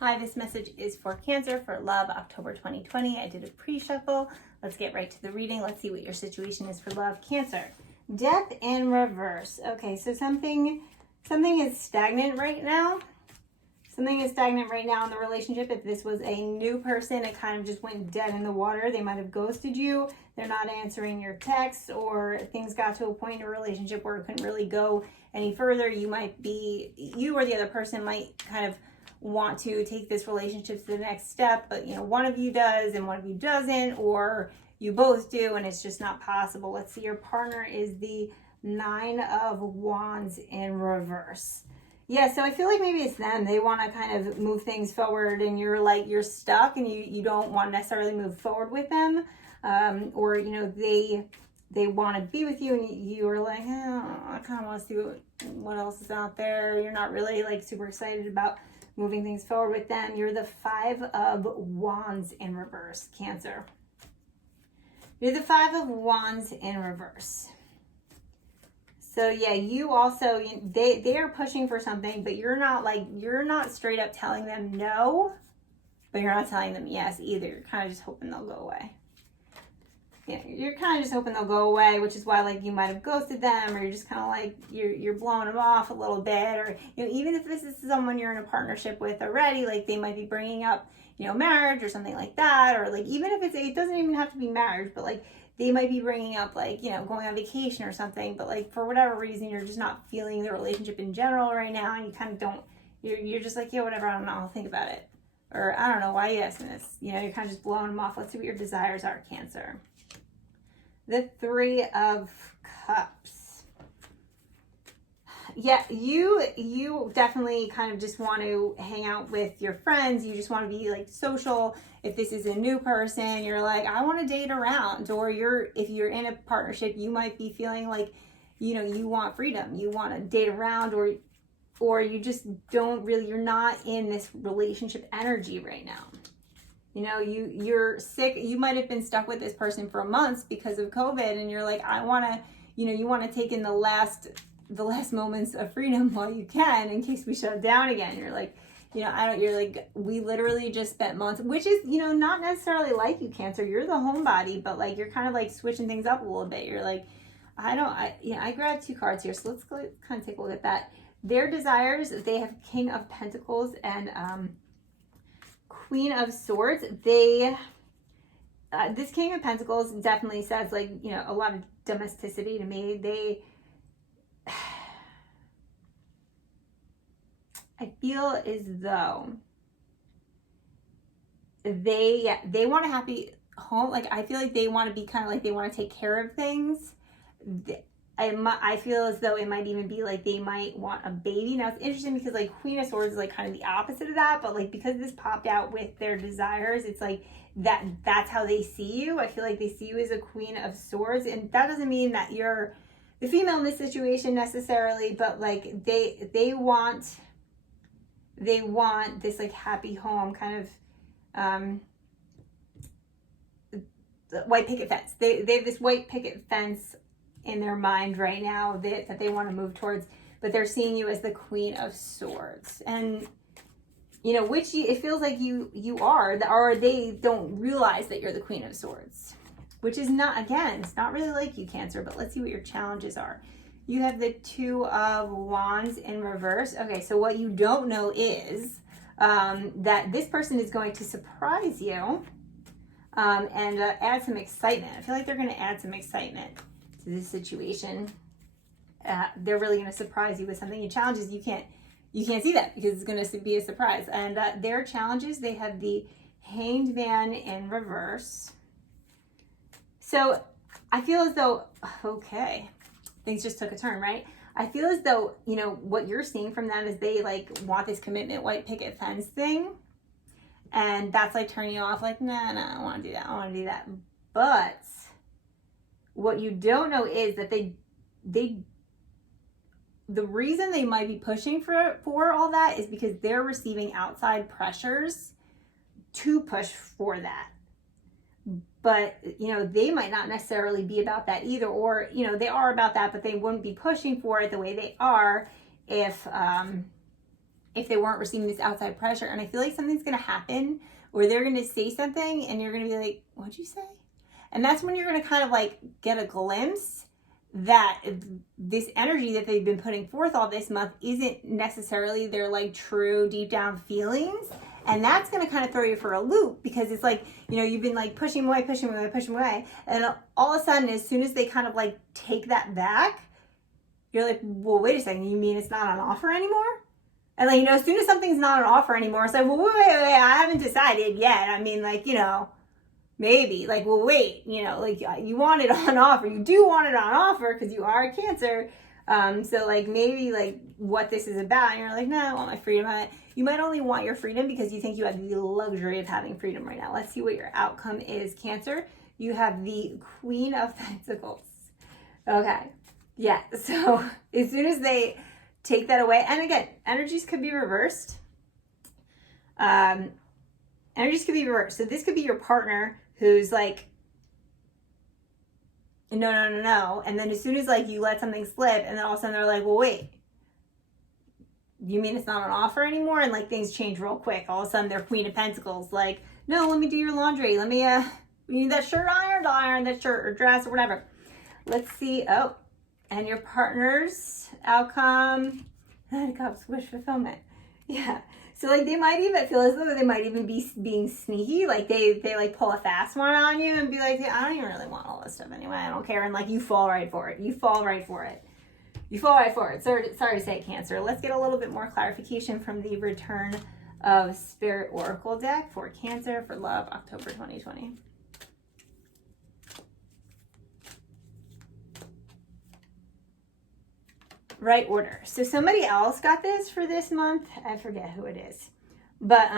Hi, this message is for Cancer, for love, October 2020. I did a pre-shuffle. Let's get right to the reading. Let's see what your situation is for love. Cancer, death in reverse. Okay, so something is stagnant right now. Something is stagnant right now in the relationship. If this was a new person, it kind of just went dead in the water. They might have ghosted you. They're not answering your texts, or things got to a point in a relationship where it couldn't really go any further. You or the other person might kind of want to take this relationship to the next step, but one of you does and one of you doesn't, or you both do and it's just not possible. Let's see, your partner is the 9 of Wands in reverse. Yeah, so I feel like maybe it's them. They want to kind of move things forward and you're stuck and you don't want to necessarily move forward with them. Or they want to be with you and you are like, oh, I kind of want to see what else is out there. You're not really like super excited about moving things forward with them. You're the 5 of Wands in reverse, Cancer. You're the 5 of Wands in reverse. So yeah, you also, they are pushing for something, but you're not straight up telling them no, but you're not telling them yes either. You're kind of just hoping they'll go away. Yeah, you're kind of just hoping they'll go away, which is why like you might have ghosted them, or you're just kind of like you're blowing them off a little bit, or even if this is someone you're in a partnership with already, like they might be bringing up marriage or something like that, or like even if it doesn't even have to be marriage, but like they might be bringing up like going on vacation or something, but like for whatever reason you're just not feeling the relationship in general right now, and you kind of don't. You're just like, yeah, whatever, I don't know, I'll think about it, or I don't know why you asking this. You're kind of just blowing them off. Let's see what your desires are, Cancer. The 3 of Cups. Yeah, you definitely kind of just want to hang out with your friends. You just want to be like social. If this is a new person, you're like, I want to date around. Or if you're in a partnership, you might be feeling like, you want freedom. You want to date around, or you just you're not in this relationship energy right now. You're sick. You might have been stuck with this person for months because of COVID, and you're like, I want to, you want to take in the last moments of freedom while you can, in case we shut down again. You're like, you're like, we literally just spent months, which is, not necessarily like you, Cancer. You're the homebody, but like, you're kind of like switching things up a little bit. You're like, I grabbed 2 cards here. So let's go kind of take a look at that. Their desires, they have King of Pentacles and, Queen of Swords. This King of Pentacles definitely says like, a lot of domesticity to me. I feel as though they want a happy home. Like, I feel like they want to be kind of like, they want to take care of things. I feel as though it might even be like they might want a baby. Now it's interesting because like Queen of Swords is like kind of the opposite of that, but like because this popped out with their desires, it's like that's how they see you. I feel like they see you as a Queen of Swords, and that doesn't mean that you're the female in this situation necessarily, but like they want this like happy home kind of white picket fence. They have this white picket fence in their mind right now that they want to move towards, but they're seeing you as the Queen of Swords, and which it feels like you are, or they don't realize that you're the Queen of Swords, which is not, again, it's not really like you, Cancer. But let's see what your challenges are. You have the 2 of Wands in reverse. Okay, so what you don't know is that this person is going to surprise you and add some excitement. I feel like they're going to add some excitement to this situation. They're really going to surprise you with something. Your challenges, you can't see that because it's going to be a surprise. And their challenges, they have the Hanged Man in reverse. So I feel as though, okay, things just took a turn, right? I feel as though, what you're seeing from them is they like want this commitment white picket fence thing. And that's like turning you off, like, nah, I don't want to do that. I want to do that. But what you don't know is that the reason they might be pushing for all that is because they're receiving outside pressures to push for that. But, they might not necessarily be about that either, or, they are about that, but they wouldn't be pushing for it the way they are if if they weren't receiving this outside pressure. And I feel like something's going to happen where they're going to say something and you're going to be like, what'd you say? And that's when you're going to kind of like get a glimpse that this energy that they've been putting forth all this month isn't necessarily their like true deep down feelings. And that's going to kind of throw you for a loop, because it's like, you know, you've been like pushing away. And all of a sudden, as soon as they kind of like take that back, you're like, well, wait a second, you mean it's not on offer anymore? And like, you know, as soon as something's not on offer anymore, it's like, well, wait, I haven't decided yet. I mean, like, you know, maybe, like, well, wait, you know, like you want it on offer. You do want it on offer because you are a Cancer. So like maybe like what this is about, and you're like, no, I want my freedom. You might only want your freedom because you think you have the luxury of having freedom right now. Let's see what your outcome is, Cancer. You have the Queen of Pentacles. Okay. Yeah. So as soon as they take that away, and again, energies could be reversed. Energies could be reversed. So this could be your partner who's like, no. And then as soon as like you let something slip, and then all of a sudden they're like, well, wait, you mean it's not on offer anymore? And like things change real quick. All of a sudden they're Queen of Pentacles. Like, no, let me do your laundry. Let me, you need that shirt ironed, I'll iron that shirt or dress or whatever. Let's see. Oh, and your partner's outcome, Nine of Cups, wish fulfillment. Yeah. So like they might even feel as though they might even be being sneaky. Like they like pull a fast one on you and be like, I don't even really want all this stuff anyway. I don't care. And like you fall right for it. You fall right for it. Sorry to say, Cancer. Let's get a little bit more clarification from the Return of Spirit Oracle deck for Cancer for love, October 2020. Right order. So somebody else got this for this month. I forget who it is. But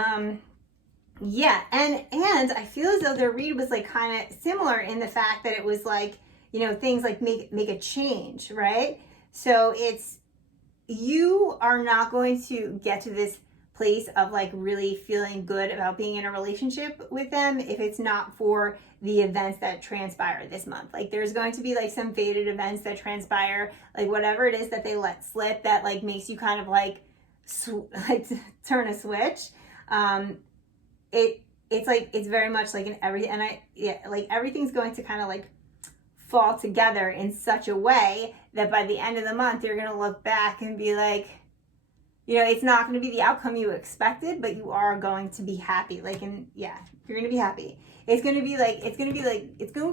yeah, and I feel as though their read was like kind of similar in the fact that it was like, you know, things like make a change, right? So it's, you are not going to get to this place of like really feeling good about being in a relationship with them if it's not for the events that transpire this month. Like there's going to be like some fated events that transpire, like whatever it is that they let slip that like makes you kind of like turn a switch. It's like, it's very much like like everything's going to kind of like fall together in such a way that by the end of the month, you're going to look back and be like, you know, it's not going to be the outcome you expected, but you are going to be happy. Like, and yeah, you're going to be happy. It's going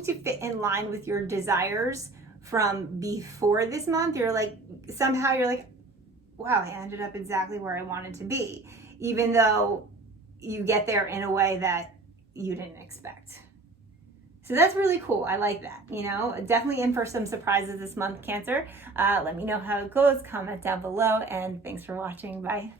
to fit in line with your desires from before this month. You're like, somehow you're like, wow, I ended up exactly where I wanted to be, even though you get there in a way that you didn't expect. So that's really cool. I like that. You know, definitely in for some surprises this month, Cancer. Let me know how it goes. Comment down below, and thanks for watching. Bye.